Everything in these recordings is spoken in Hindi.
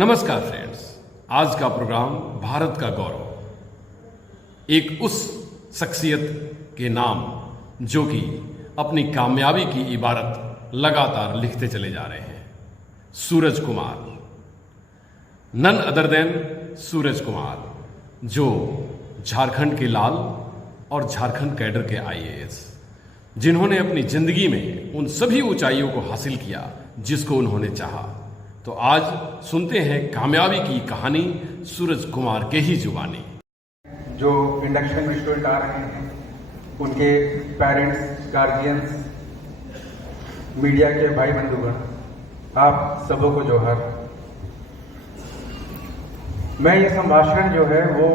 नमस्कार फ्रेंड्स, आज का प्रोग्राम भारत का गौरव, एक उस शख्सियत के नाम जो कि अपनी कामयाबी की इबारत लगातार लिखते चले जा रहे हैं। Suraj Kumar, none other than Suraj Kumar, जो झारखंड के लाल और झारखंड कैडर के आईएएस, जिन्होंने अपनी जिंदगी में उन सभी ऊंचाइयों को हासिल किया जिसको उन्होंने चाहा। तो आज सुनते हैं कामयाबी की कहानी सूरज कुमार के ही जुबानी। जो इंडक्शन में स्टूडेंट आ रहे हैं, उनके पेरेंट्स, गार्जियंस, मीडिया के भाई बंधुगण, आप सबों को जोहार। मैं ये संभाषण जो है वो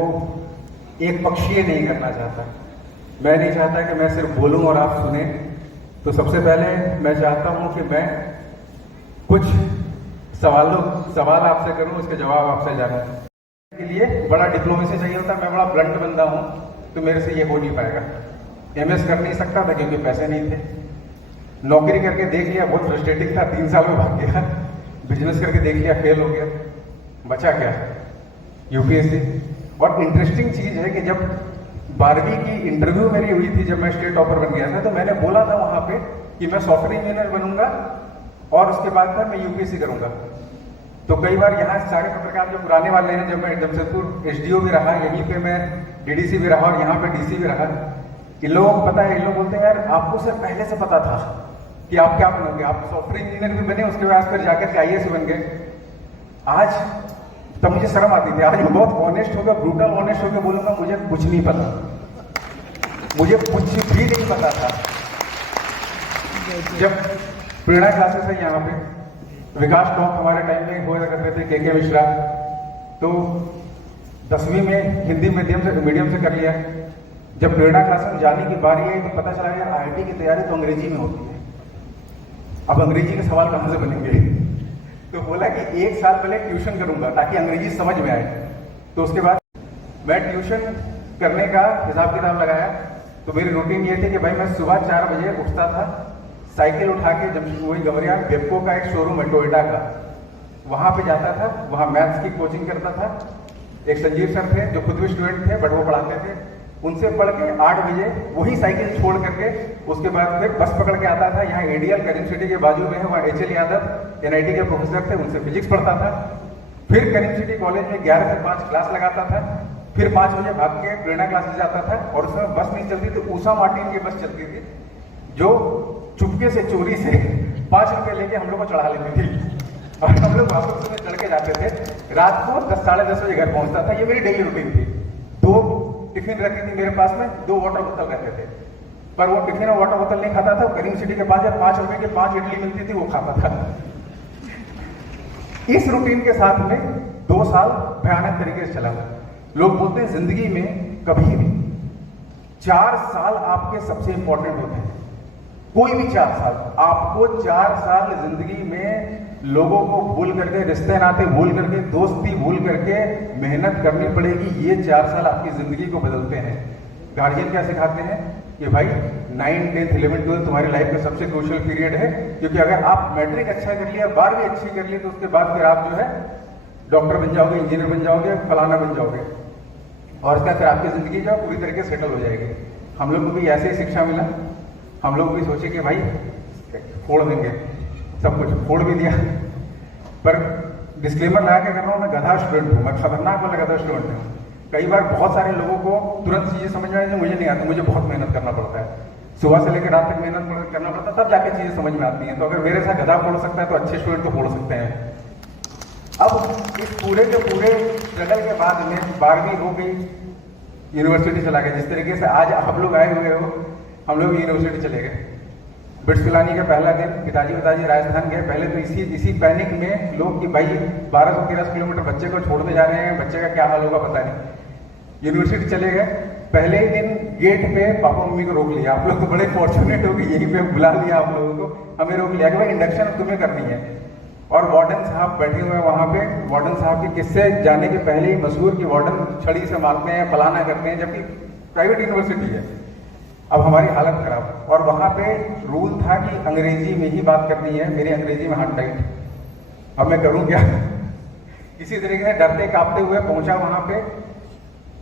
एक पक्षीय नहीं करना चाहता। मैं नहीं चाहता कि मैं सिर्फ बोलूं और आप सुने। तो सबसे पहले मैं चाहता हूं कि मैं कुछ सवाल आपसे करूं, उसके जवाब आपसे जानूं। के लिए बड़ा डिप्लोमेसी चाहिए होता है। मैं बड़ा ब्लंट बंदा हूं, तो मेरे से ये हो नहीं पाएगा। एमएस कर नहीं सकता था क्योंकि पैसे नहीं थे। नौकरी करके देख लिया, बहुत फ्रस्ट्रेटिंग था, 3 साल में भाग गया। बिजनेस करके देख लिया, फेल हो गया। बचा क्या? यूपीएससी। और इंटरेस्टिंग चीज है कि जब 12वीं की इंटरव्यू मेरी हुई थी, जब मैं स्टेट टॉपर बन गया था, तो मैंने बोला था वहां पे कि मैं सॉफ्टवेयर इंजीनियर बनूंगा और उसके बाद फिर मैं यूपीएससी करूंगा। तो कई बार यहाँ सारे पत्रकार जो पुराने वाले हैं, जब मैं जमशेदपुर एसडीओ भी रहा, यहीं पे मैं डीडीसी भी रहा और यहाँ पे डीसी भी रहा, इन लोगों को पता है। इन लोग बोलते हैं यार आपको सिर्फ पहले से पता था कि आप क्या बनोगे। आप सॉफ्टवेयर इंजीनियर भी बने, उसके बाद फिर जाकर के आईएएस बन गए। आज तब मुझे शर्म आती थी। आज मैं बहुत ऑनेस्ट होकर, ब्रूटल ऑनेस्ट होकर बोलूंगा, मुझे कुछ नहीं पता, मुझे कुछ भी नहीं पता था। जब प्रेरणा क्लासेस है यहाँ पे, विकास टॉक हमारे टाइम में हुआ करते थे, के मिश्रा, तो 10वीं में हिंदी मीडियम से कर लिया। जब प्रेरणा क्लासेस में जाने की बारी आई तो पता चला यार आईआईटी की तैयारी तो अंग्रेजी में होती है। अब अंग्रेजी के सवाल कहाँ से बनेंगे? तो बोला कि 1 साल पहले ट्यूशन करूंगा ताकि अंग्रेजी समझ में आए। तो उसके बाद मैं ट्यूशन करने का हिसाब किताब लगाया। तो मेरी रूटीन ये थी कि भाई मैं सुबह 4 बजे उठता था, साइकिल उठा के जब वही गवरिया वेबको का एक शोरूम है टोयोटा का, वहां पे जाता था। वहां मैथ्स की कोचिंग करता था। एक संजीव सर थे जो खुद भी स्टूडेंट थे बट वो पढ़ाते थे। उनसे पढ़ के 8 बजे वही साइकिल छोड़ करके उसके बाद फिर बस पकड़ के आता था। यहाँ एडीएल करीम सिटी के बाजू में है, वहाँ एचएल यादव एनआईटी के प्रोफेसर थे, उनसे फिजिक्स पढ़ता था। फिर करीम सिटी कॉलेज में 11 से 5 क्लास लगाता था। फिर 5 बजे भाग के प्रेरणा क्लासेस जाता था। और उसमें बस नहीं चलती थी, उषा मार्टिन की बस चलती थी, जो चुपके से चोरी से 5 रुपए लेके हम लोग को चढ़ा लेती थी। और हम लोग वापस में चढ़ के जाते थे। रात को 10 साढ़े 10 बजे घर पहुंचता था। ये मेरी डेली रूटीन थी। 2 टिफिन रहती थी मेरे पास में, 2 वाटर बोतल रहते थे। पर वो टिफिन और वाटर बोतल नहीं खाता था। करीम सिटी के पास जब 5 रुपए के 5 इडली मिलती थी वो खाता था। इस रूटीन के साथ में 2 साल भयानक तरीके से चला। लोग बोलते हैं जिंदगी में कभी भी 4 साल आपके सबसे इंपॉर्टेंट होते हैं। कोई भी 4 साल, आपको 4 साल जिंदगी में लोगों को भूल करके, रिश्ते नाते भूल करके, दोस्ती भूल करके मेहनत करनी पड़ेगी। ये 4 साल आपकी जिंदगी को बदलते हैं। गार्जियन क्या सिखाते हैं कि भाई 9, 10, 11, 12 तुम्हारी लाइफ में सबसे क्रूशियल पीरियड है, क्योंकि अगर आप मैट्रिक अच्छा कर लिया, 12वीं अच्छी कर ली, तो उसके बाद फिर आप जो है डॉक्टर बन जाओगे, इंजीनियर बन जाओगे, फलाना बन जाओगे, और इसका फिर आपकी जिंदगी जो पूरी तरीके से सेटल हो जाएगी। हम लोग को भी ऐसे ही शिक्षा मिला। हम लोग भी सोचे कि भाई फोड़ देंगे, सब कुछ फोड़ भी दिया। पर डिस्क्लेमर लगा के कर रहा हूँ, मैं गधा स्टूडेंट हूँ, मैं खतरनाक वाला गधा स्टूडेंट हूँ। कई बार बहुत सारे लोगों को तुरंत चीजें समझ में आती, मुझे नहीं आती। मुझे बहुत मेहनत करना पड़ता है, सुबह से लेकर रात तक मेहनत करना पड़ता है, तब जाके चीजें समझ में आती हैं। तो अगर मेरे साथ गधा फोड़ सकता है तो अच्छे स्टूडेंट तो फोड़ सकते हैं। अब इस पूरे के पूरे स्ट्रगल के बाद में 12वीं हो गई, यूनिवर्सिटी चला गया। जिस तरीके से आज आप लोग आए हुए हो, हम लोग यूनिवर्सिटी चले गए। बिट्स पिलानी का पहला दिन, पिताजी राजस्थान गए। पहले तो इसी पैनिक में लोग कि भाई 1213 किलोमीटर बच्चे को छोड़ने जा रहे हैं, बच्चे का क्या हाल होगा पता नहीं। यूनिवर्सिटी चले गए। पहले ही दिन गेट पे पापा मम्मी को रोक लिया। आप लोग तो बड़े फॉर्चुनेट हो कि यहीं पे बुला लिया आप लोगों को। हमें रोक लिया कि भाई इंडक्शन तुम्हें करनी है। और वार्डन साहब बैठे हुए हैं वहां पे। वार्डन साहब के किस्से जाने के पहले ही मशहूर कि वार्डन छड़ी से मारते हैं, फलाना करते हैं, जबकि प्राइवेट यूनिवर्सिटी है। अब हमारी हालत खराब। और वहां पे रूल था कि अंग्रेजी में ही बात करनी है। मेरी अंग्रेजी में हाथ टाइट। अब मैं करूं क्या? किसी तरीके से डरते कांपते हुए पहुंचा वहां पे।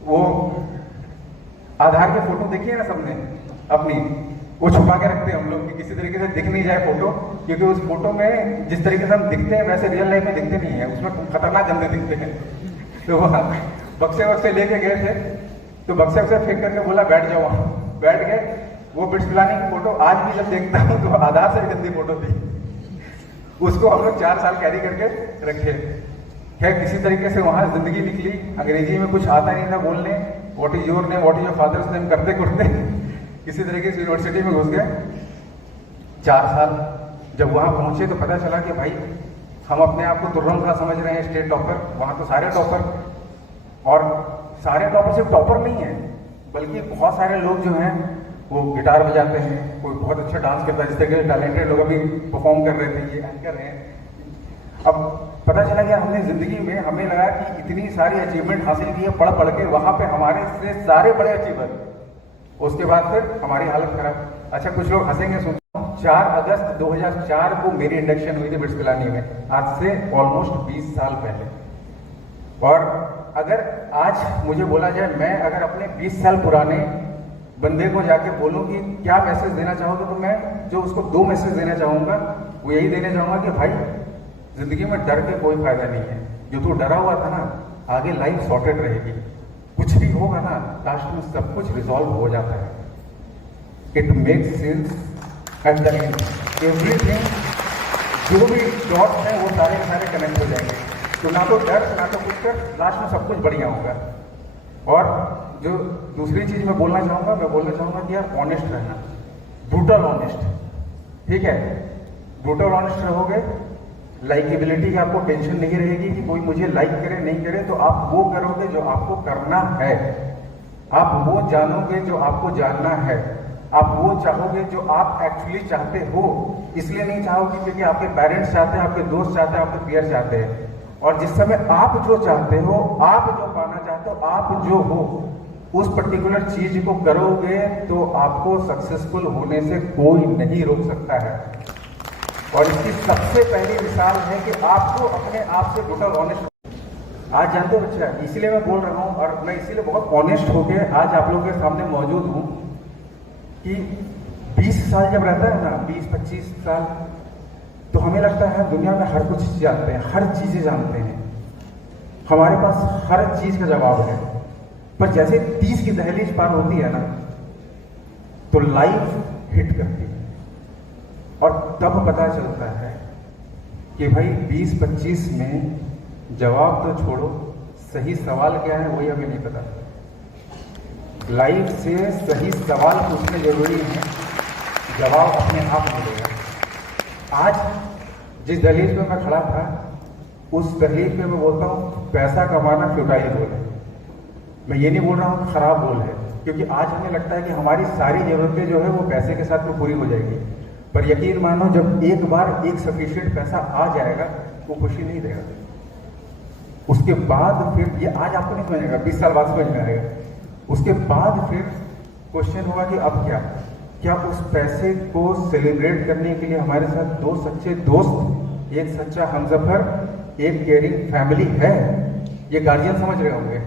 वो आधार की फोटो देखी है ना सबने अपनी, वो छुपा के रखते हैं हम लोग कि किसी तरीके से दिख नहीं जाए फोटो, क्योंकि उस फोटो में जिस तरीके से हम दिखते हैं वैसे रियल लाइफ में दिखते नहीं है, उसमें खतरनाक गंदे दिखते हैं। तो वहाँ बक्से वक्से लेके गए थे, तो बक्से वक्से फेंक करके बोला बैठ जाओ वहाँ, बैठ गए। वो बिट्स पिलानी की फोटो आज भी जब देखता हूँ तो आधार से गंदी फोटो थी, उसको हम लोग 4 साल कैरी करके रखे। खैर किसी तरीके से वहाँ जिंदगी निकली। अंग्रेजी में कुछ आता नहीं था बोलने, what is your name, what is your father's name करते करते किसी तरीके से यूनिवर्सिटी में घुस गए। 4 साल जब वहाँ पहुंचे तो पता चला कि भाई हम अपने आप को तुर्रम खां समझ रहे हैं, स्टेट टॉपर, वहाँ तो सारे टॉपर। और सारे टॉपर सिर्फ टॉपर नहीं है, बल्कि बहुत सारे लोग जो हैं वो गिटार बजाते हैं, कोई बहुत अच्छा डांस करता है, जिस तरीके से टैलेंटेड लोग अभी परफॉर्म कर रहे थे, ये एंकर हैं। अब पता चला कि हमने जिंदगी में, हमें लगा कि इतनी सारी अचीवमेंट हासिल की है पढ़ पढ़ के, वहां पे हमारे से सारे बड़े अचीवर, उसके बाद फिर हमारी हालत खराब। अच्छा कुछ लोग हंसेंगे, सुनता हूँ 4 अगस्त 2004 को मेरी इंडक्शन हुई थी बिट्स पिलानी में, आज से ऑलमोस्ट 20 साल पहले। और अगर आज मुझे बोला जाए, मैं अगर अपने 20 साल पुराने बंदे को जाके बोलूं कि क्या मैसेज देना चाहोगे, तो मैं जो उसको 2 मैसेज देना चाहूंगा वो यही देना चाहूंगा कि भाई जिंदगी में डर के कोई फायदा नहीं है। जो तू डरा हुआ था ना, आगे लाइफ सॉर्टेड रहेगी, कुछ भी होगा ना लास्ट में सब कुछ रिजॉल्व हो जाता है। It makes sense at the end, everything, जो भी डॉट्स हैं वो सारे के सारे कनेक्ट हो जाएंगे। तो ना तो डर ना तो कुछ कर, लास्ट में सब कुछ बढ़िया होगा। और जो दूसरी चीज मैं बोलना चाहूंगा कि यार ऑनेस्ट रहना, ब्रूटल ऑनेस्ट, ठीक है। ब्रूटल ऑनेस्ट रहोगे, लाइकेबिलिटी की आपको टेंशन नहीं रहेगी कि कोई मुझे लाइक करे नहीं करे, तो आप वो करोगे जो आपको करना है, आप वो जानोगे जो आपको जानना है, आप वो चाहोगे जो आप एक्चुअली चाहते हो। इसलिए नहीं चाहोगे क्योंकि आपके पेरेंट्स चाहते हैं, आपके दोस्त चाहते हैं, आपके पीयर चाहते हैं। और जिस समय आप जो चाहते हो, आप जो पाना चाहते हो, आप जो हो, उस पर्टिकुलर चीज को करोगे तो आपको सक्सेसफुल होने से कोई नहीं रोक सकता है। और इसकी सबसे पहली मिसाल है कि आपको अपने आप से ब्रूटल ऑनेस्ट। आज जानते हो बच्चा, इसीलिए मैं बोल रहा हूँ और मैं इसीलिए बहुत ऑनेस्ट होकर आज आप लोगों के सामने मौजूद हूँ कि 20 साल जब रहता है ना, 20-25 साल, तो हमें लगता है दुनिया में हर कुछ जानते हैं, हर चीजें जानते हैं, हमारे पास हर चीज का जवाब है। पर जैसे 30 की दहलीज पार होती है ना, तो लाइफ हिट करती है और तब पता चलता है कि भाई 20-25 में जवाब तो छोड़ो, सही सवाल क्या है वही हमें नहीं पता। लाइफ से सही सवाल पूछने जरूरी है, जवाब अपने आप मिलेगा। आज जिस दहलीज में मैं खड़ा था, उस दहलीज में मैं बोलता हूँ पैसा कमाना फ्यूटाइल गोल है। मैं ये नहीं बोल रहा हूँ खराब गोल है, क्योंकि आज हमें लगता है कि हमारी सारी जरूरतें जो है वो पैसे के साथ में पूरी हो जाएगी। पर यकीन मानो, जब एक बार एक सफिशिएंट पैसा आ जाएगा वो खुशी नहीं देगा। उसके बाद फिर, ये आज आपको नहीं समझेगा, 20 साल बाद समझ में आएगा। उसके बाद फिर क्वेश्चन होगा कि अब क्या उस पैसे को सेलिब्रेट करने के लिए हमारे साथ 2 सच्चे दोस्त, एक सच्चा हमसफर, एक केयरिंग फैमिली है? ये गार्जियन समझ रहे होंगे।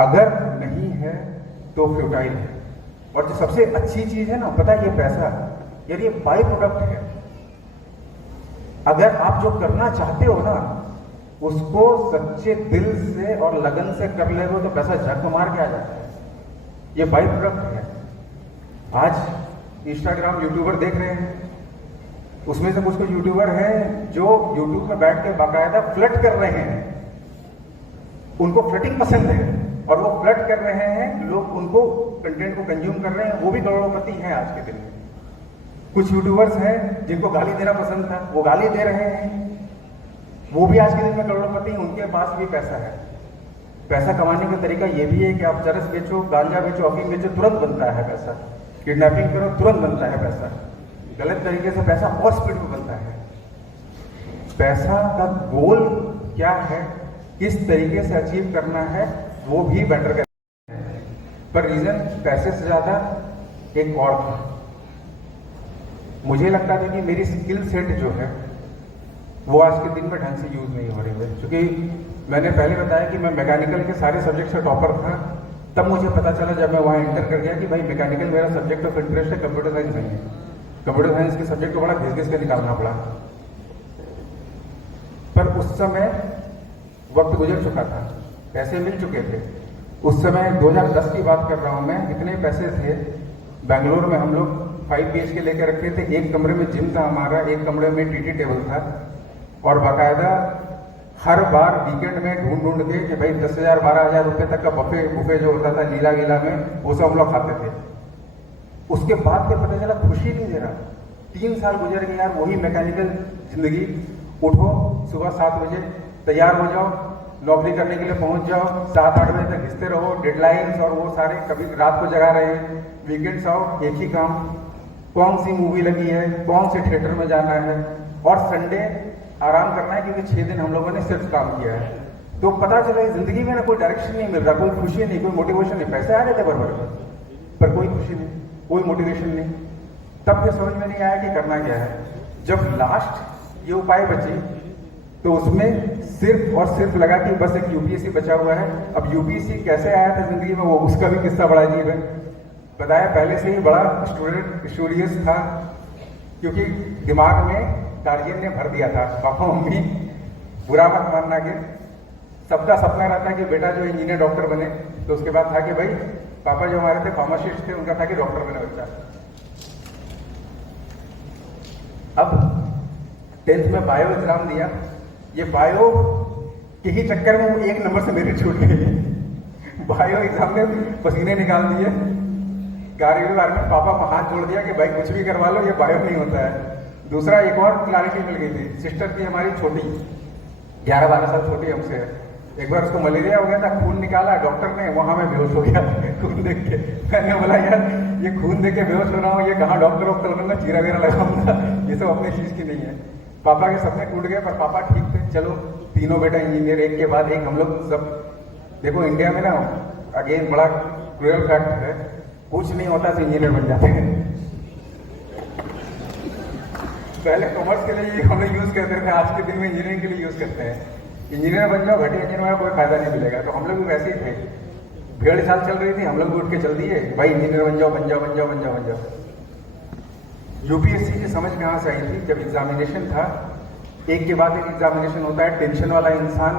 अगर नहीं है तो फ्यूटाइल है। और जो सबसे अच्छी चीज है ना, पता है, ये पैसा यार ये बाई प्रोडक्ट है। अगर आप जो करना चाहते हो ना, उसको सच्चे दिल से और लगन से कर ले तो पैसा झक मार के आ जाता है। ये बाई प्रोडक्ट है। आज इंस्टाग्राम यूट्यूबर देख रहे हैं, उसमें से कुछ यूट्यूबर हैं जो यूट्यूब में बैठ के बाकायदा फ्लर्ट कर रहे हैं। उनको फ्लर्टिंग पसंद है और वो फ्लर्ट कर रहे हैं, लोग उनको कंटेंट को कंज्यूम कर रहे हैं, वो भी करोड़पति हैं आज के दिन में। कुछ यूट्यूबर्स हैं जिनको गाली देना पसंद था, वो गाली दे रहे हैं, वो भी आज के दिन में करोड़पति हैं, उनके पास भी पैसा है। पैसा कमाने का तरीका ये भी है कि आप चरस बेचो, गांजा बेचो, अफीम बेचो, तुरंत बनता है पैसा। किडनैपिंग करो, तुरंत बनता है पैसा। गलत तरीके से पैसा और स्पीड में बनता है। पैसा का गोल क्या है, किस तरीके से अचीव करना है, वो भी बेटर करना है। पर रीजन पैसे से ज्यादा एक और था। मुझे लगता था कि मेरी स्किल सेट जो है वो आज के दिन में ढंग से यूज नहीं हो रही है। क्योंकि मैंने पहले बताया कि मैं मैकेनिकल के सारे सब्जेक्ट से टॉपर था, तब मुझे पता चला जब मैं वहाँ इंटर कर गया कि भाई मैकेनिकल मेरा सब्जेक्ट ऑफ इंटरेस्ट है, कंप्यूटर साइंस नहीं है। कंप्यूटर साइंस के सब्जेक्ट को बड़ा घिस घिस के निकालना पड़ा, पर उस समय वक्त गुजर चुका था, पैसे मिल चुके थे। उस समय 2010 की बात कर रहा हूँ मैं, इतने पैसे थे बेंगलोर में हम लोग 5 BHK लेकर रखे थे। एक कमरे में जिम था हमारा, एक कमरे में TT टेबल था, और बाकायदा हर बार वीकेंड में ढूंढ ढूंढ के कि भाई 10,000 12,000 रुपए तक का बुफे जो होता था नीला गीला में, वो सब हम लोग खाते थे। उसके बाद फिर पता चला खुशी नहीं दे रहा। 3 साल गुजर गए यार, वही मैकेनिकल जिंदगी। उठो सुबह 7 बजे, तैयार हो जाओ, नौकरी करने के लिए पहुंच जाओ, 7-8 बजे तक घिसते रहो, डेडलाइंस और वो सारे, कभी रात को जगा रहे हैं, वीकेंड्स आओ, एक ही काम, कौन सी मूवी लगी है, कौन से थिएटर में जाना है, और संडे आराम करना है, क्योंकि 6 दिन हम लोगों ने सिर्फ काम किया है। तो पता चला जिंदगी में ना कोई डायरेक्शन नहीं मिल रहा, कोई खुशी नहीं, कोई मोटिवेशन नहीं। पैसे आ रहे थे बराबर, पर कोई खुशी नहीं, कोई मोटिवेशन नहीं। तब फिर समझ में नहीं आया कि करना क्या है। जब लास्ट ये उपाय बची, तो उसमें सिर्फ और सिर्फ लगा कि बस एक यूपीएससी बचा हुआ है। अब यूपीएससी कैसे आया था जिंदगी में, वो उसका भी किस्सा बड़ा अजीब है। बताया पहले से ही बड़ा स्टूडियस था, क्योंकि दिमाग में गार्जियन ने भर दिया था, पापा मम्मी बुरा मत मानना, कि सबका सपना रहता है कि बेटा जो इंजीनियर डॉक्टर बने। तो उसके बाद था कि भाई पापा जो हमारे थे फार्मासिस्ट थे, उनका था कि डॉक्टर बने बच्चा। अब 10th में बायो एग्जाम दिया, ये बायो के ही चक्कर में वो 1 नंबर से मेरी छूट गई। बायो एग्जाम में पसीने निकाल दिए, गाड़ी में पापा को हाथ जोड़ दिया कि भाई कुछ भी करवा लो, ये बायो नहीं होता है। दूसरा एक और क्लैरिटी मिल गई थी, सिस्टर थी हमारी छोटी, 11-12 साल छोटी हमसे। एक बार उसको मलेरिया हो गया था, खून निकाला डॉक्टर ने, वहां में बेहोश हो गया खून देख के। मैंने बोला यार ये खून देख के बेहोश हो रहा हूँ, ये कहाँ डॉक्टर वोक्टर चीरा वीरा लगाऊंगा, ये सब अपनी चीज की नहीं है। पापा के सपने टूट गए, पर पापा ठीक थे। चलो तीनों बेटा इंजीनियर, एक के बाद एक हम लोग सब। देखो इंडिया में ना, अगेन बड़ा क्रूअल फैक्ट है, कुछ नहीं होता तो इंजीनियर बन जाते हैं। पहले कॉमर्स के लिए हम लोग यूज करते थे, आज के दिन में इंजीनियरिंग के लिए यूज करते हैं। इंजीनियर बन जाओ, घटिया इंजीनियर में कोई फायदा नहीं मिलेगा। तो हम लोग भी वैसे ही थे, 1.5 साल चल रही थी, हम लोग भी उठ के चल दिए, भाई इंजीनियर बन जाओ बन जाओ बन जाओ बन जाओ बन जाओ। यूपीएससी की समझ कहाँ से आई थी, जब एग्जामिनेशन था, एक के बाद एक एग्जामिनेशन होता है, टेंशन वाला इंसान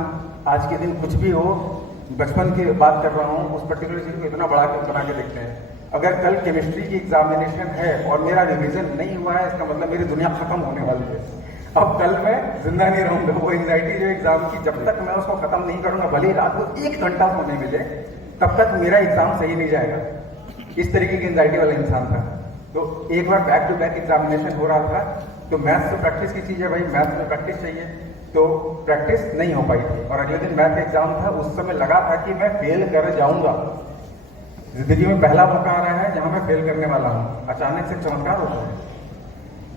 आज के दिन कुछ भी हो, बचपन की बात कर रहा हूँ, उस पर्टिकुलर चीज को इतना बड़ा बना के देखते हैं। अगर कल केमिस्ट्री की एग्जामिनेशन है और मेरा रिवीजन नहीं हुआ है, इसका मतलब मेरी दुनिया खत्म होने वाली है। अब कल मैं जिंदा नहीं रहूंगा। वो एंजाइटी जो एग्जाम की, जब तक मैं उसको खत्म नहीं करूंगा, भले ही रात को 1 घंटा सोने मिले, तब तक मेरा एग्जाम सही नहीं जाएगा। इस तरीके की एंजाइटी वाला इंसान था। तो एक बार बैक टू बैक एग्जामिनेशन हो रहा था, तो मैथ्स तो प्रैक्टिस की चीज है भाई, मैथ्स में प्रैक्टिस चाहिए, तो प्रैक्टिस नहीं हो पाई थी। और अगले दिन मैथ एग्जाम था, उस समय लगा था कि मैं फेल कर जाऊंगा। जिंदगी में पहला मौका आ रहा है जहां मैं फेल करने वाला हूं। अचानक से चमत्कार होता है,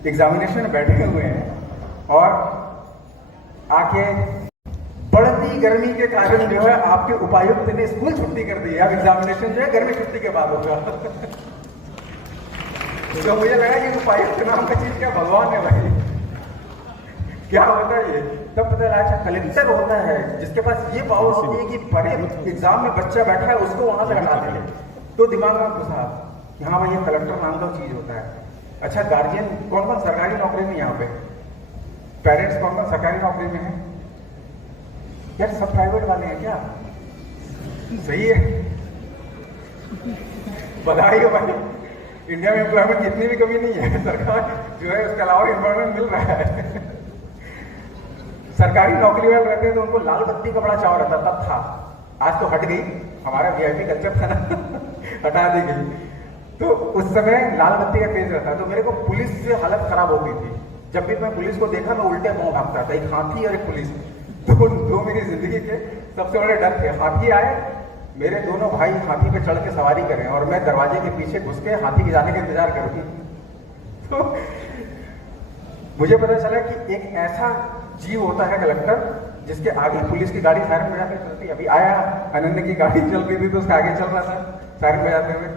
एग्जामिनेशन में बैठे हुए हैं और आके बढ़ती गर्मी के कारण जो है आपके उपायुक्त ने स्कूल छुट्टी कर दी है। अब एग्जामिनेशन जो है गर्मी छुट्टी के बाद होगा। तो मुझे लगा कि उपायुक्त नाम का चीज क्या भगवान है भाई, क्या होता है ये। तब पता लगा अच्छा कलेक्टर होता है जिसके पास ये पावर होती है कि बड़े एग्जाम में बच्चा बैठा है उसको वहां से हटा देंगे। तो दिमाग में घुसा कि हाँ भाई ये कलेक्टर नाम का चीज होता है। अच्छा गार्जियन कौन कौन सरकारी नौकरी में, यहाँ पे पेरेंट्स कौन कौन सरकारी नौकरी में है यार? सब प्राइवेट वाले हैं क्या? सही है, बधाई हो भाई। इंडिया में एम्प्लॉयमेंट की इतनी भी कमी नहीं है, सरकार जो है उसके अलावा एम्प्लॉयमेंट मिल रहा है। सरकारी नौकरी वाले रहते हैं तो उनको लाल बत्ती का बड़ा चाव रहता, तब था, आज तो हट गई, हमारा वीआईपी कल्चर था ना हटा दी गई। तो उस समय लाल बत्ती का क्रेज रहता। तो मेरे को पुलिस से हालत खराब होती थी। जब भी मैं पुलिस को देखा मैं उल्टे मुंह भागता था, एक हाथी और एक पुलिस, दो मेरी जिंदगी के सबसे बड़े डर थे। हाथी आए, मेरे दोनों भाई हाथी पे चढ़ के सवारी करें और मैं दरवाजे के पीछे घुस के हाथी के जाने का इंतजार करूंगी। तो मुझे पता चला कि एक ऐसा जीव होता है कलेक्टर जिसके आगे पुलिस की गाड़ी सायरन बजाते चलती। अभी आया अनन्य की गाड़ी चल रही थी तो उसके आगे चल रहा था सायरन बजाते हुए,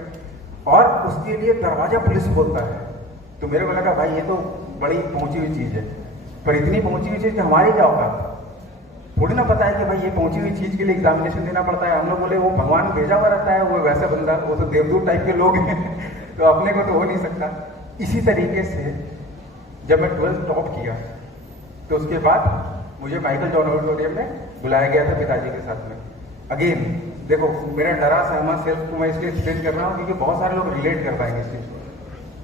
और उसके लिए दरवाजा पुलिस खोलता है। तो मेरे को लगा भाई ये तो बड़ी पहुंची हुई चीज है। पर इतनी पहुंची हुई चीज कि हमारी क्या होगा, थोड़ी ना पता है कि भाई ये पहुंची हुई चीज के लिए एग्जामिनेशन देना पड़ता है। हम लोग बोले वो भगवान भेजा हुआ रहता है, वो वैसा बंदा, वो तो देवदूत टाइप के लोग हैं तो अपने को तो हो नहीं सकता। इसी तरीके से जब मैं 12th टॉप किया तो उसके बाद मुझे माइकल जॉन ऑडिटोरियम में बुलाया गया था पिताजी के साथ में। अगेन देखो, मेरा डरा सहमा सेल्फ को मैं इसलिए एक्सप्लेन कर रहा हूँ क्योंकि बहुत सारे लोग रिलेट कर पाएंगे इस चीज को।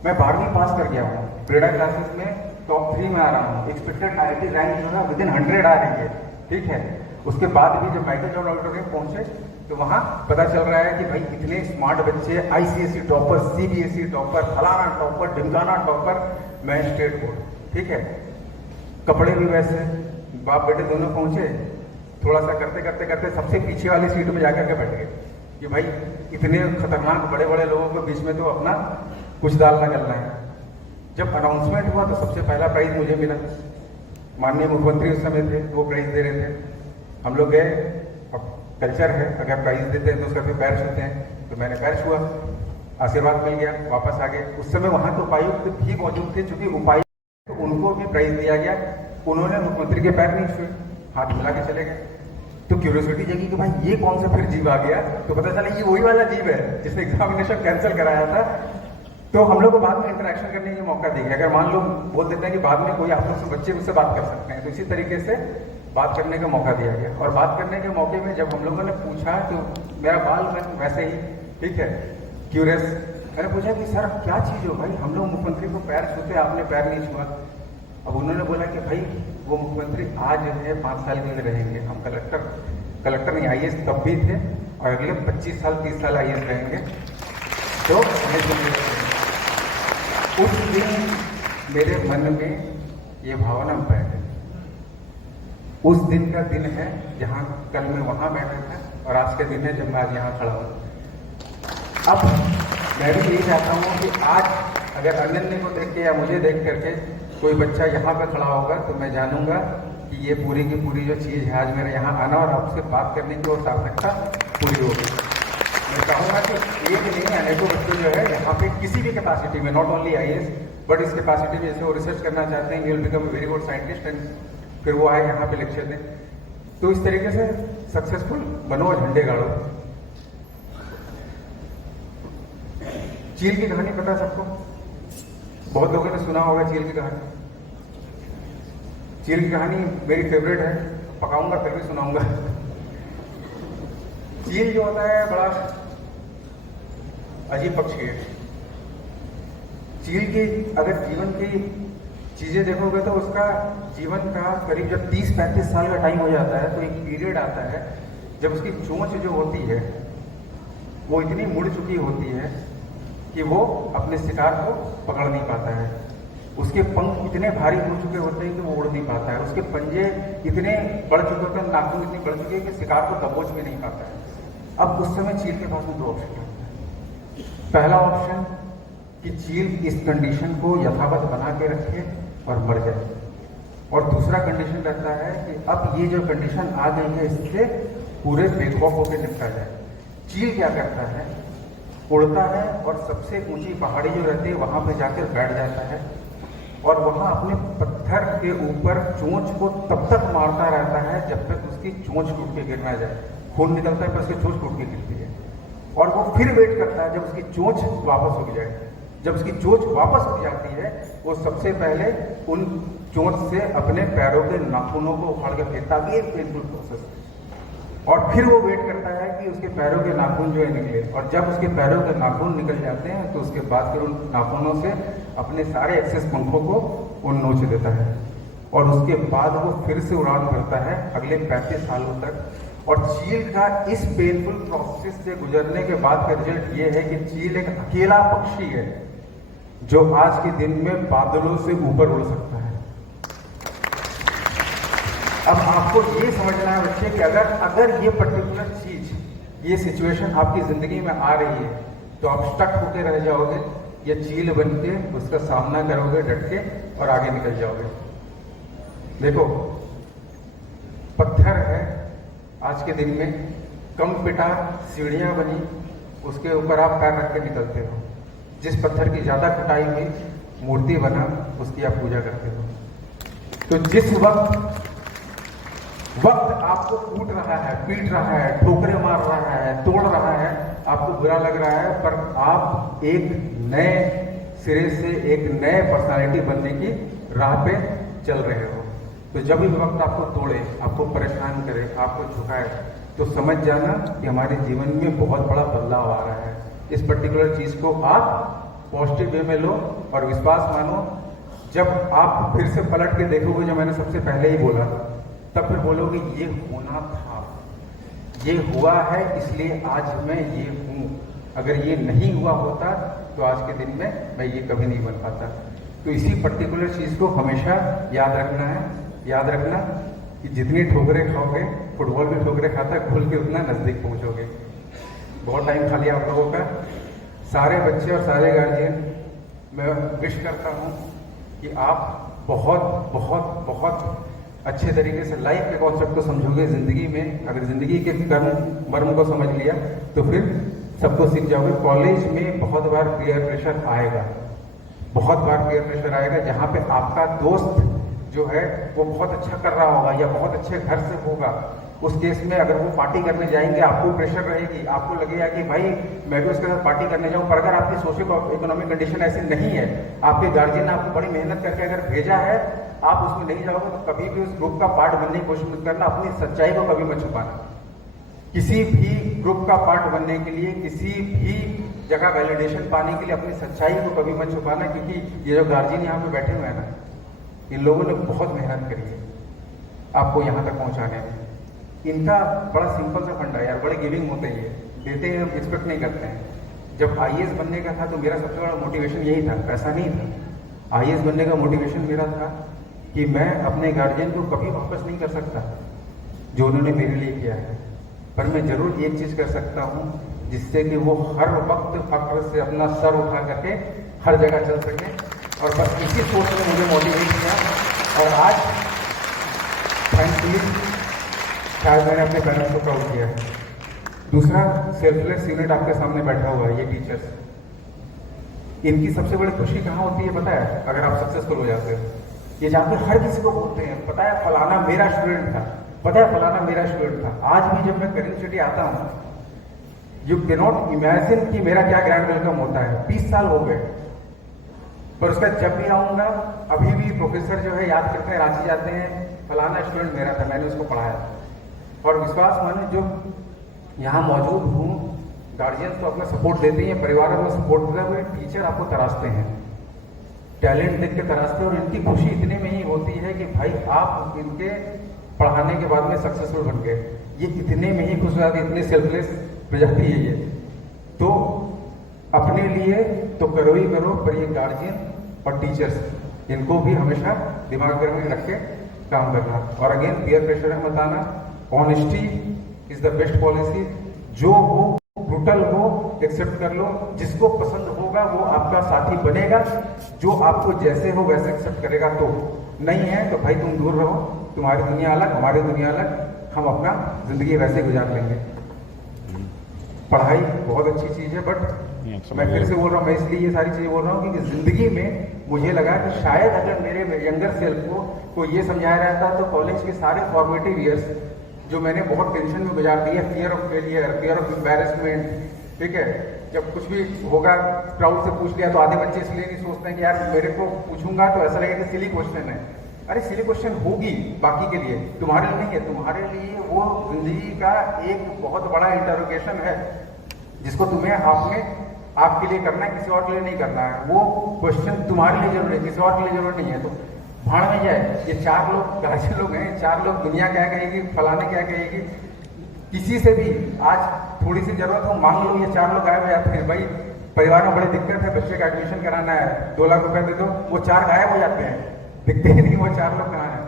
मैं 12वीं पास कर गया हूँ, ब्रेडा क्लासेस में टॉप 3 में आ रहा हूँ, एक्सपेक्टेड IIT रैंक जो है विदिन 100 आ रही है, ठीक है। उसके बाद भी जब माइकल जॉन ऑडिटोरियम पहुंचे तो वहां पता चल रहा है कि भाई इतने स्मार्ट बच्चे, ICSE टॉपर, CBSE टॉपर, फलाना टॉपर, ढिमकाना टॉपर, मैं स्टेट बोर्ड, ठीक है। कपड़े भी वैसे, बाप बेटे दोनों पहुंचे, थोड़ा सा करते करते करते सबसे पीछे वाली सीट में जाकर के बैठ गए कि भाई इतने खतरनाक बड़े बड़े लोगों के बीच में तो अपना कुछ दाल ना गलना है। जब अनाउंसमेंट हुआ तो सबसे पहला प्राइज मुझे मिला। माननीय मुख्यमंत्री उस समय थे, वो प्राइज दे रहे थे। हम लोग गए, अब कल्चर है अगर प्राइज देते हैं तो उसका फिर पैर छूते हैं, तो मैंने पैर छुआ, आशीर्वाद मिल गया, वापस आ गए। उस समय वहां तो उपायुक्त भी मौजूद थे, चूंकि उपायुक्त तो उनको भी प्राइज दिया गया, उन्होंने मुख्यमंत्री के पैर नहीं छुए, हाथ मिला के चले गए। तो क्यूरियोसिटी जगी कि भाई ये कौन सा फिर जीव आ गया, तो पता चला ये वही वाला जीव है जिसने एग्जामिनेशन कैंसिल कराया था। तो हम लोग को बाद में इंटरेक्शन करने की मौका देंगे। अगर मान लो बोल देते हैं कि बाद में कोई आप लोग से बच्चे उससे बात कर सकते हैं, तो इसी तरीके से बात करने का मौका दिया गया। और बात करने के मौके में जब हम लोगों ने पूछा तो मेरा बाल मन वैसे ही, ठीक है, क्यूरियस, मैंने पूछा कि सर क्या चीज़ हो भाई, हम लोग मुख्यमंत्री को पैर छूते, आपने पैर नहीं छुआ। अब उन्होंने बोला कि भाई वो मुख्यमंत्री आज है 5 साल के लिए रहेंगे, हम कलेक्टर नहीं IAS तब भी थे, और अगले 25 साल 30 साल IAS रहेंगे। तो उस दिन मेरे मन में ये भावना बैठ, उस दिन का दिन है जहाँ कल मैं वहाँ बैठा था, और आज का दिन है जब मैं आज यहाँ खड़ा हूँ। अब मैं भी यही चाहता हूँ कि आज अगर अनन्य को देख के या मुझे देख करके कोई बच्चा यहाँ पे खड़ा होगा तो मैं जानूंगा कि ये पूरी की पूरी जो चीज़ है, आज मेरे यहाँ आना और आपसे बात करने की वो सार्थकता पूरी होगी। मैं चाहूँगा कि एक नहीं, अनेकों बच्चे जो है यहाँ पे किसी भी कैपेसिटी में, नॉट ओनली IAS बट इस कैपेसिटी में जैसे वो रिसर्च करना चाहते हैं, will become very good scientist, and फिर वो आए यहाँ पे लेक्चर दें। तो इस तरीके से सक्सेसफुल बनो, झंडे गाड़ो। चील की कहानी पता है सबको, बहुत लोगों ने सुना होगा चील की कहानी। चील की कहानी मेरी फेवरेट है, पकाऊंगा फिर भी सुनाऊंगा। चील जो होता है बड़ा अजीब पक्षी है। चील की अगर जीवन की चीजें देखोगे तो उसका जीवन का करीब जब 30-35 साल का टाइम हो जाता है तो एक पीरियड आता है जब उसकी चोंच जो होती है वो इतनी मुड़ चुकी होती है कि वो अपने शिकार को पकड़ नहीं पाता है। उसके पंख इतने भारी हो चुके होते हैं कि वो उड़ नहीं पाता है। उसके पंजे इतने बढ़ चुके होते हैं, नाखून इतनी बढ़ चुके हैं कि शिकार को दबोच भी नहीं पाता है। अब उस समय चील के पास में 2 ऑप्शन होते हैं। पहला ऑप्शन कि चील इस कंडीशन को यथावत बना के रखे और मर जाए, और दूसरा कंडीशन रहता है कि अब ये जो कंडीशन आ गई है इससे पूरे बेखौफ होकर निपटा जाए। चील क्या करता है, उड़ता है और सबसे ऊंची पहाड़ी जो रहती है वहां पे जाकर बैठ जाता है, और वहां अपने पत्थर के ऊपर चोंच को तब तक मारता रहता है जब तक उसकी चोंच टूट के गिर ना जाए। खून निकलता है पर उसकी चोंच टूट के गिरती है, और वो फिर वेट करता है जब उसकी चोंच वापस उग जाए। जब उसकी चोंच वापस उग जाती है वो सबसे पहले उन चोंच से अपने पैरों के नाखूनों को उखाड़ के फेंकता है, एक पेनफुल प्रोसेस। और फिर वो वेट करता है कि उसके पैरों के नाखून जो है निकले, और जब उसके पैरों के नाखून निकल जाते हैं तो उसके बाद फिर उन नाखूनों से अपने सारे एक्सेस पंखों को वो नोच देता है, और उसके बाद वो फिर से उड़ान भरता है अगले 35 सालों तक। और चील का इस पेनफुल प्रोसेस से गुजरने के बाद का रिजल्ट ये है कि चील एक अकेला पक्षी है जो आज के दिन में बादलों से ऊपर उड़ सकता है। अब आपको ये समझना है बच्चे कि अगर ये पर्टिकुलर चीज, ये सिचुएशन आपकी जिंदगी में आ रही है तो आप स्टक होके रह जाओगे या चील बन के उसका सामना करोगे डट के और आगे निकल जाओगे। देखो, पत्थर है आज के दिन में, कम पिटा सीढ़ियां बनी, उसके ऊपर आप पैर रख के निकलते हो। जिस पत्थर की ज्यादा कटाई हुई मूर्ति बना, उसकी आप पूजा करते हो। तो जिस वक्त आपको कूट रहा है, पीट रहा है, ठोकरे मार रहा है, तोड़ रहा है, आपको बुरा लग रहा है, पर आप एक नए सिरे से एक नए पर्सनालिटी बनने की राह पे चल रहे हो। तो जब भी वक्त आपको तोड़े, आपको परेशान करे, आपको झुकाए, तो समझ जाना कि हमारे जीवन में बहुत बड़ा बदलाव आ रहा है। इस पर्टिकुलर चीज को आप पॉजिटिव वे में लो और विश्वास मानो। जब आप फिर से पलट के देखोगे, जो मैंने सबसे पहले ही बोला, तब फिर बोलोगे ये होना था, ये हुआ है, इसलिए आज मैं ये हूं। अगर ये नहीं हुआ होता तो आज के दिन में मैं ये कभी नहीं बन पाता। तो इसी पर्टिकुलर चीज को हमेशा याद रखना है। याद रखना कि जितनी ठोकरे खाओगे, फुटबॉल भी ठोकरे खाता है, खुल के उतना नजदीक पहुंचोगे। बहुत टाइम खा लिया आप लोगों का। सारे बच्चे और सारे गार्जियन, मैं विश करता हूं कि आप बहुत बहुत बहुत अच्छे तरीके से लाइफ के कॉन्सेप्ट को समझोगे जिंदगी में। अगर जिंदगी के कर्म मर्म को समझ लिया तो फिर सबको सीख जाओगे। कॉलेज में बहुत बार पीयर प्रेशर आएगा, बहुत बार पीयर प्रेशर आएगा, जहां पे आपका दोस्त जो है वो बहुत अच्छा कर रहा होगा या बहुत अच्छे घर से होगा। उस केस में अगर वो पार्टी करने जाएंगे, आपको प्रेशर रहेगी, आपको लगेगा कि भाई मैं भी उसके साथ पार्टी करने जाऊं। पर अगर आपकी सोशियो इकोनॉमिक कंडीशन ऐसी नहीं है, आपके गार्जियन ने आपको बड़ी मेहनत करके अगर भेजा है, आप उसमें नहीं जाओगे, तो कभी भी उस ग्रुप का पार्ट बनने की कोशिश मत करना। अपनी सच्चाई को कभी मत छुपाना। किसी भी ग्रुप का पार्ट बनने के लिए, किसी भी जगह वैलिडेशन पाने के लिए अपनी सच्चाई को कभी मत छुपाना। क्योंकि ये जो गार्जियन यहाँ पे बैठे हुए हैं ना, इन लोगों ने बहुत मेहनत करी है आपको यहाँ तक पहुँचाने में। इनका बड़ा सिंपल सा फंडा है यार, बड़े गिविंग होते हैं, ये देते हैं, हम एक्सपेक्ट नहीं करते हैं। जब आईएएस बनने का था तो मेरा सबसे बड़ा मोटिवेशन यही था, पैसा नहीं था। आईएएस बनने का मोटिवेशन मेरा था कि मैं अपने गार्जियन को कभी वापस नहीं कर सकता जो उन्होंने मेरे लिए किया है, पर मैं जरूर एक चीज कर सकता हूँ जिससे कि वो हर वक्त फख्र से अपना सर उठा करके हर जगह चल सके। और बस इसी सोच ने मुझे मोटिवेट किया। और आज थैंकफुली शायद मैंने अपने पेरेंट्स को प्राउड किया है। दूसरा, सेल्फलेस यूनिट आपके सामने बैठा हुआ है, ये टीचर्स। इनकी सबसे बड़ी खुशी कहाँ होती है पता है? अगर आप सक्सेसफुल हो जाते हो। ये जाके हर किसी को बोलते हैं, पता है फलाना मेरा स्टूडेंट था, पता है फलाना मेरा स्टूडेंट था। आज भी जब मैं करीम सिटी आता हूँ, यू कैन नॉट इमेजिन कि मेरा क्या ग्रैंड वेलकम होता है। 20 साल हो गए, पर उसका जब भी आऊंगा, अभी भी प्रोफेसर जो है याद करते हैं, रांची जाते हैं, फलाना स्टूडेंट मेरा था, मैंने उसको पढ़ाया। और विश्वास माने जो यहाँ मौजूद हूँ, गार्जियंस तो अपना सपोर्ट देते हैं, परिवार में सपोर्ट देते हुए टीचर आपको तराशते हैं, टैलेंट देख के तराशते हैं। और इनकी खुशी इतने में ही होती है कि भाई आप इनके पढ़ाने के बाद में सक्सेसफुल बन गए। ये इतने में ही खुश हो जाती है, इतने सेल्फलेस प्रजाति है ये। तो अपने लिए तो करो ही करो, पर ये गार्जियन और टीचर्स, इनको भी हमेशा दिमाग में रख के काम करना। और अगेन पीयर प्रेशर है मत आना। Honesty is the best policy. जो हो, ब्रूटल हो, एक्सेप्ट कर लो। जिसको पसंद होगा वो आपका साथी बनेगा, जो आपको जैसे हो वैसे एक्सेप्ट करेगा। तो नहीं है तो भाई तुम दूर रहो, तुम्हारी दुनिया अलग, हमारी दुनिया अलग, हम अपना जिंदगी वैसे गुजार लेंगे। पढ़ाई बहुत अच्छी चीज है, बट मैं फिर से बोल रहा हूँ, मैं इसलिए ये सारी चीजें बोल रहा हूँ क्योंकि जिंदगी में मुझे लगा कि शायद अगर मेरे यंगर सेल्फ को ये समझाया रहता तो कॉलेज के सारे फॉर्मेटिव ईयर्स जो मैंने बहुत टेंशन में गुजार दिए, fear of failure, fear of embarrassment, ठीक है, जब कुछ भी होगा क्राउड से पूछ लिया तो आधे बच्चे इसलिए नहीं सोचते हैं कि यार मेरे को पूछूंगा तो ऐसा लगेगा कि सिली क्वेश्चन है। अरे सिली क्वेश्चन होगी बाकी के लिए, तुम्हारे लिए नहीं है। तुम्हारे लिए वो जिंदगी का एक बहुत बड़ा इंटरोगेशन है जिसको तुम्हें आपके लिए करना है, किसी और के लिए नहीं करना है। वो क्वेश्चन तुम्हारे लिए जरूरी है, किसी और के लिए जरूरी नहीं है। तो भाड़ में जाए, ये 4 लोग गार्जियन लोग हैं, 4 लोग दुनिया क्या कहेगी, फलाने क्या कहेगी, किसी से भी आज थोड़ी सी जरूरत हो मांग लो, ये 4 लोग गायब हो जाते हैं। भाई परिवार में बड़ी दिक्कत है, बच्चे का एडमिशन कराना है, 2 लाख रुपए दे दो, वो 4 गायब हो जाते हैं, दिखते ही नहीं वो 4 लोग कहाँ हैं।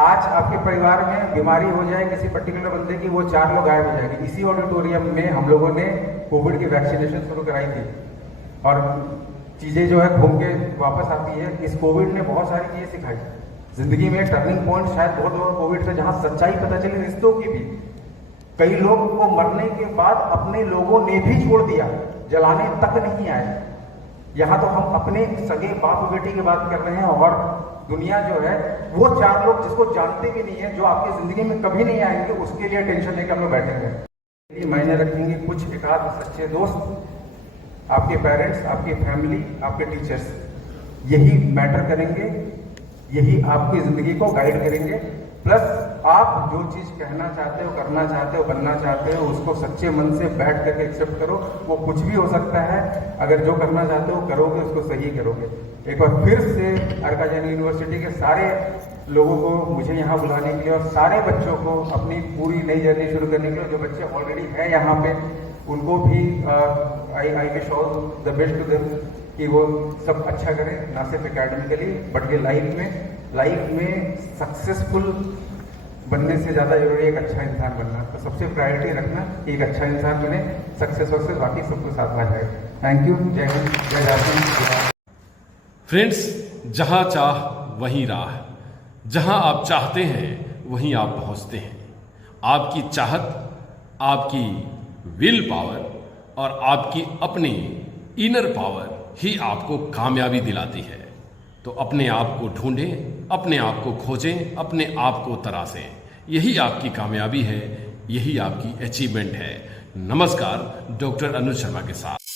आज आपके परिवार में बीमारी हो जाए किसी पर्टिकुलर बंदे की, वो 4 लोग गायब हो जाएंगे। इसी ऑडिटोरियम में हम लोगों ने कोविड की वैक्सीनेशन शुरू कराई थी और चीजें जो है घूम के वापस आती है। इस कोविड ने बहुत सारी चीजें सिखाई जिंदगी में। टर्निंग पॉइंट शायद बहुत बड़ा कोविड से, जहां सच्चाई पता चली रिश्तों की भी। कई लोग को मरने के बाद अपने लोगों ने भी छोड़ दिया, जलाने तक नहीं आए। यहाँ तो हम अपने सगे बाप बेटी की बात कर रहे हैं, और दुनिया जो है वो 4 लोग जिसको जानते भी नहीं है, जो आपकी जिंदगी में कभी नहीं आएंगे, उसके लिए टेंशन लेकर हम लोग बैठेंगे। मायने रखेंगे कुछ एक आध सच्चे दोस्त, आपके पेरेंट्स, आपकी फैमिली, आपके टीचर्स, यही मैटर करेंगे, यही आपकी जिंदगी को गाइड करेंगे। प्लस आप जो चीज कहना चाहते हो, करना चाहते हो, बनना चाहते हो, उसको सच्चे मन से बैठ करके एक्सेप्ट करो। वो कुछ भी हो सकता है, अगर जो करना चाहते हो करोगे, उसको सही करोगे। एक बार फिर से अर्का जैन यूनिवर्सिटी के सारे लोगों को मुझे यहाँ बुलाने के लिए, और सारे बच्चों को अपनी पूरी नई जर्नी शुरू करने के लिए, जो बच्चे ऑलरेडी हैं यहाँ पे, उनको भी I wish all the best to them, कि वो सब अच्छा करें, ना सिर्फ एकेडमिकली बट ये लाइफ में सक्सेसफुल बनने से ज़्यादा जरूरी एक अच्छा इंसान बनना। तो सबसे प्रायोरिटी रखना कि एक अच्छा इंसान बने, सक्सेस बाकी सबको साथ आ जाए। Thank you. जय हिंद, जय झारखंड। फ्रेंड्स, जहां चाह वहीं राह, जहां आप चाहते हैं वहीं आप पहुंचते हैं। आपकी चाहत, आपकी विल पावर और आपकी अपनी इनर पावर ही आपको कामयाबी दिलाती है। तो अपने आप को ढूंढें, अपने आप को खोजें, अपने आप को तरासें। यही आपकी कामयाबी है, यही आपकी अचीवमेंट है। नमस्कार, डॉक्टर अनुज शर्मा के साथ।